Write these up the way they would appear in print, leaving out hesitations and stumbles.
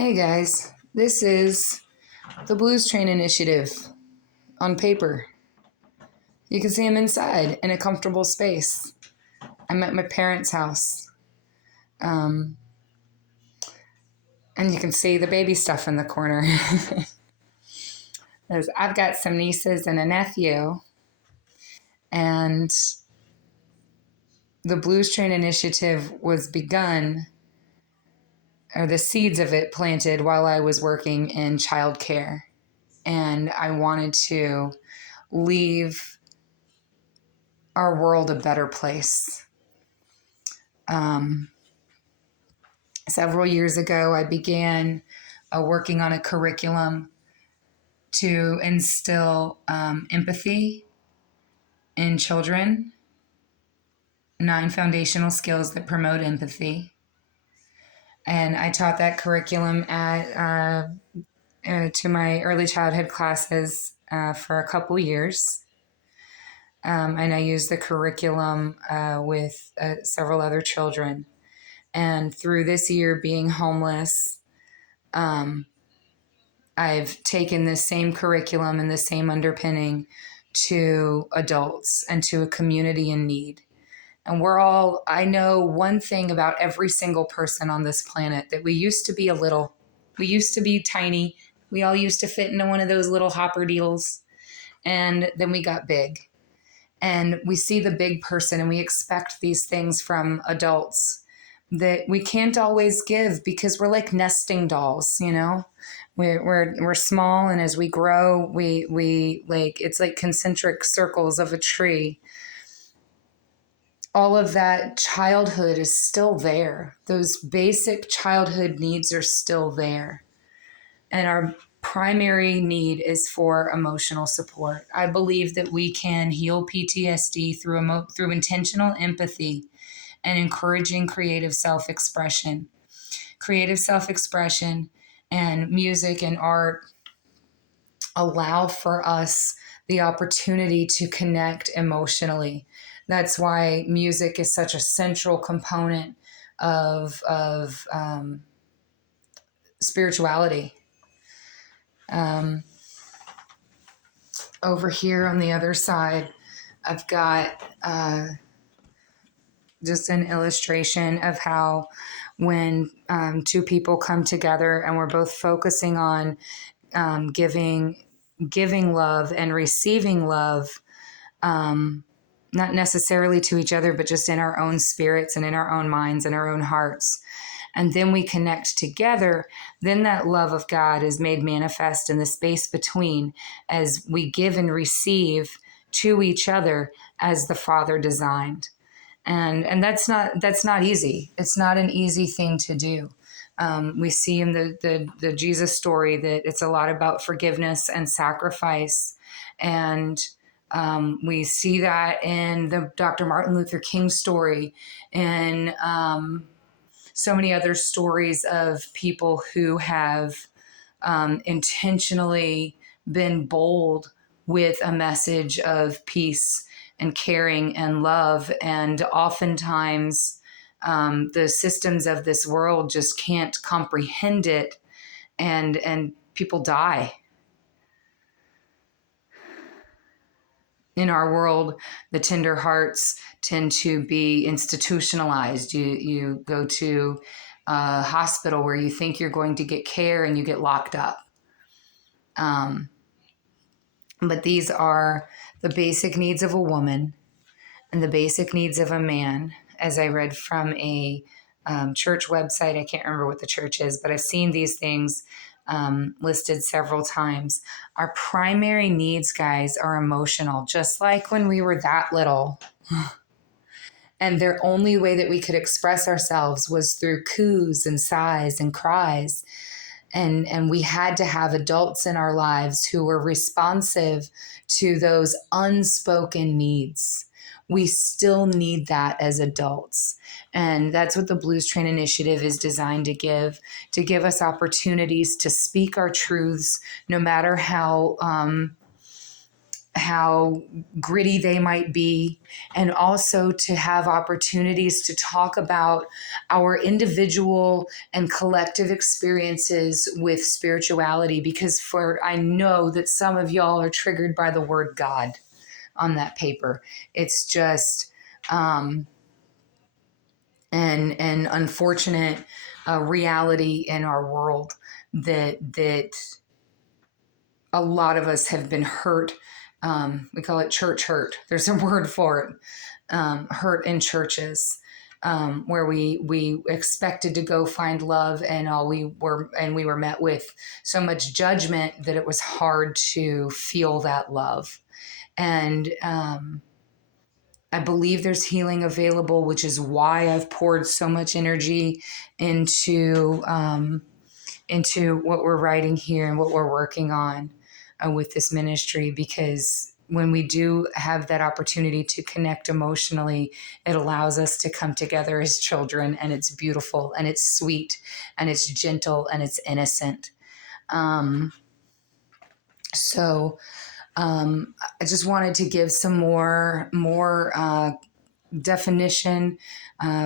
Hey guys, this is the Blues Train Initiative on paper. You can see them inside in a comfortable space. I'm at my parents' house. And you can see the baby stuff in the corner. I've got some nieces and a nephew. And the Blues Train Initiative was begun, or the seeds of it planted while I was working in childcare. And I wanted to leave our world a better place. Several years ago, I began working on a curriculum to instill empathy in children, 9 foundational skills that promote empathy. And I taught that curriculum to my early childhood classes for a couple years. And I used the curriculum with several other children. And through this year being homeless, I've taken this same curriculum and the same underpinning to adults and to a community in need. And I know one thing about every single person on this planet, that we used to be we used to be tiny. We all used to fit into one of those little hopper deals. And then we got big. And we see the big person and we expect these things from adults that we can't always give because we're like nesting dolls, you know? We're small, and as we grow, we like, it's like concentric circles of a tree. All of that childhood is still there. Those basic childhood needs are still there. And our primary need is for emotional support. I believe that we can heal PTSD through intentional empathy and encouraging creative self-expression. Creative self-expression and music and art allow for us the opportunity to connect emotionally. That's why music is such a central component of spirituality. Over here on the other side, I've got just an illustration of how when 2 people come together and we're both focusing on giving love and receiving love, not necessarily to each other, but just in our own spirits and in our own minds and our own hearts. And then we connect together, then that love of God is made manifest in the space between as we give and receive to each other as the Father designed. And that's not easy. It's not an easy thing to do. We see in the Jesus story that it's a lot about forgiveness and sacrifice. And we see that in the Dr. Martin Luther King story, and so many other stories of people who have intentionally been bold with a message of peace and caring and love. And oftentimes the systems of this world just can't comprehend it, and people die. In our world, the tender hearts tend to be institutionalized. You go to a hospital where you think you're going to get care and you get locked up. But these are the basic needs of a woman and the basic needs of a man, as I read from a church website. I can't remember what the church is, but I've seen these things listed several times. Our primary needs, guys, are emotional, just like when we were that little. And their only way that we could express ourselves was through coos and sighs and cries. And we had to have adults in our lives who were responsive to those unspoken needs. We still need that as adults. And that's what the Blues Train Initiative is designed to give us opportunities to speak our truths, no matter how how gritty they might be, and also to have opportunities to talk about our individual and collective experiences with spirituality. Because I know that some of y'all are triggered by the word God on that paper. It's just an unfortunate reality in our world that a lot of us have been hurt. We call it church hurt. There's a word for it. Hurt in churches, where we expected to go find love, and we were met with so much judgment that it was hard to feel that love. And I believe there's healing available, which is why I've poured so much energy into what we're writing here and what we're working on with this ministry. Because when we do have that opportunity to connect emotionally, it allows us to come together as children, and it's beautiful and it's sweet and it's gentle and it's innocent. So I just wanted to give some more definition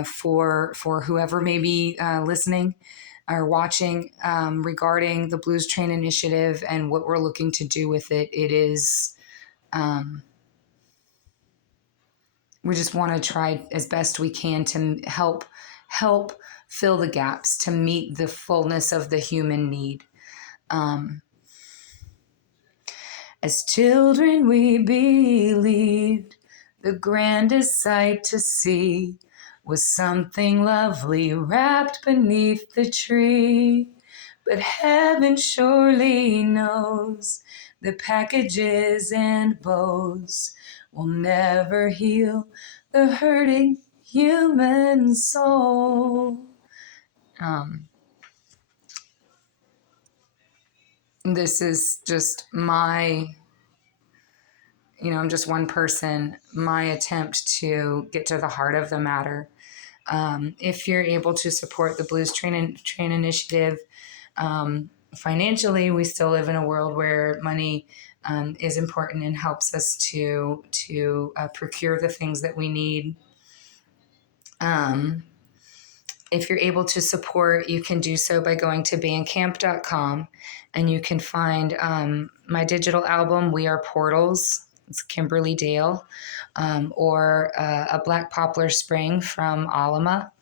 for whoever may be listening or watching regarding the Blues Train Initiative and what we're looking to do with it. It is, we just want to try as best we can to help fill the gaps, to meet the fullness of the human need. As children we believed the grandest sight to see was something lovely wrapped beneath the tree. But heaven surely knows the packages and bows will never heal the hurting human soul. This is just my, I'm just one person, my attempt to get to the heart of the matter. If you're able to support the Blues Train Initiative financially, we still live in a world where money is important and helps us to procure the things that we need. If you're able to support, you can do so by going to bandcamp.com, and you can find my digital album, We Are Portals. It's Kimberley, Dayell, or A Black Poplar Spring from Alima.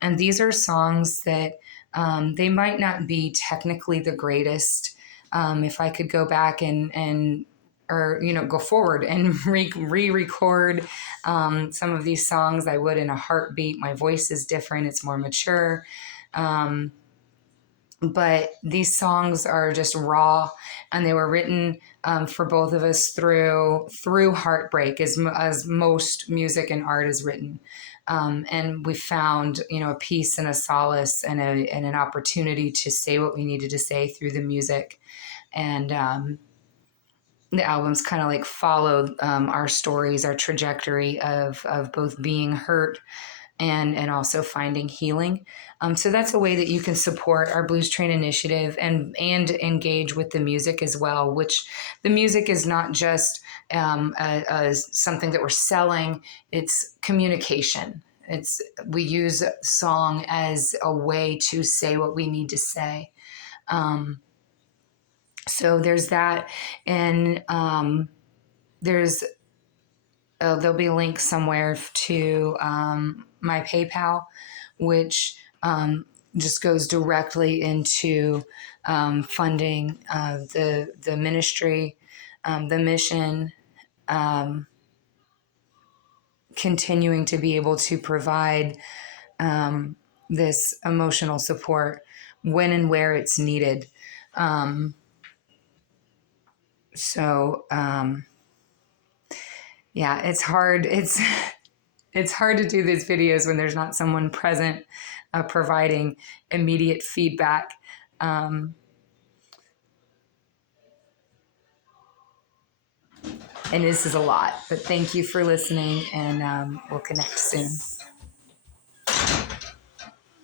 And these are songs that they might not be technically the greatest. If I could go back and go forward and re-record some of these songs, I would in a heartbeat. My voice is different. It's more mature. But these songs are just raw, and they were written for both of us through heartbreak, as most music and art is written. And we found, a peace and a solace and an opportunity to say what we needed to say through the music. And the albums kind of like followed our stories, our trajectory of both being hurt and also finding healing. So that's a way that you can support our Blues Train Initiative and engage with the music as well, which the music is not just something that we're selling, it's communication. We use song as a way to say what we need to say. So there's that, and there'll be a link somewhere to my PayPal, which just goes directly into funding the ministry, the mission, continuing to be able to provide this emotional support when and where it's needed. Yeah, it's hard. It's hard to do these videos when there's not someone present providing immediate feedback. And this is a lot, but thank you for listening, and we'll connect soon.